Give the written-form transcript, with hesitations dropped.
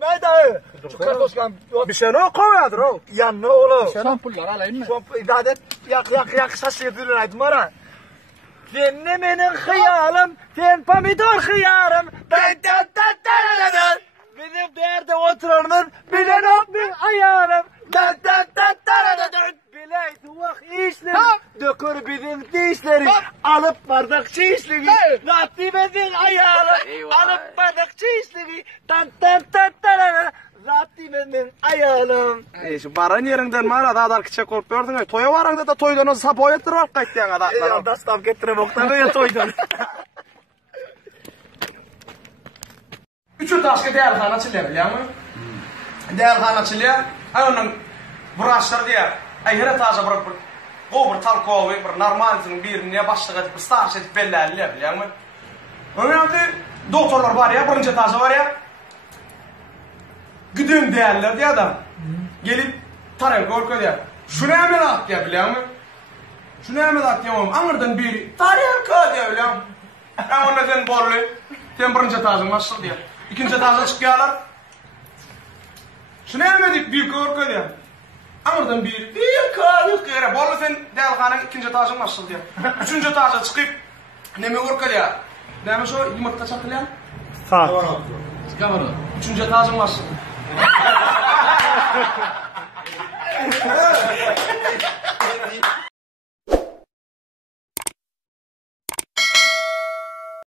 Ne dayı? Şu kartoşkan Bir şey ne koyuyordur o? ya ne oğlum? Şampullar alayım mı? Şampu ibadet yak şaşırdılar aydım ara. Sen ne benim hıyalım, sen pomidor hıyarım. Benim derde oturanın bilen ok bir ayarım. Biley tuvak işleri, dökür bizim dişleri. Alıp bardak şişleri, Latime'nin ayarım. Alıp bardak şişleri, Latime'nin ayarım. Şu baran yerinden mara da küçük olup gördün. Toya varanda da toydan o sap oyatır bak kaytyan adamlar. Yoldaştan getirip oktanı ya toydan. Üçü taşka değerlixana açılıyor biliyor musun? Değerlixana açılıyor. Onun buraşlar diye. Ayhira taşa bir talkovi, bir normalsin birine başlık edip, bir starş edip bellerliyor biliyor musun? Önemli doktorlar var ya, birinci taşa var ya. Gıdığım değerler diye adam. Gelip tarayıp korkuyor diye. Şunu hemen at diye biliyor musun? Şunu hemen at diye oğlum. Anırdan biri tarayıp koy diye biliyor musun? Ben ona sen borlu. Sen birinci taşın başlık diye. İkinci taşa çıkıyorlar. Şunu hemen deyip büyük korkuyor diye. Anırdan biri yok yere. Borlu sen değerlixanın ikinci taşın başlık diye. Üçüncü taşa çıkıp neme korkuyor diye. Neme şu yumurta çatılıyor. Sağ. Çıkamadı. Üçüncü taşın başlık.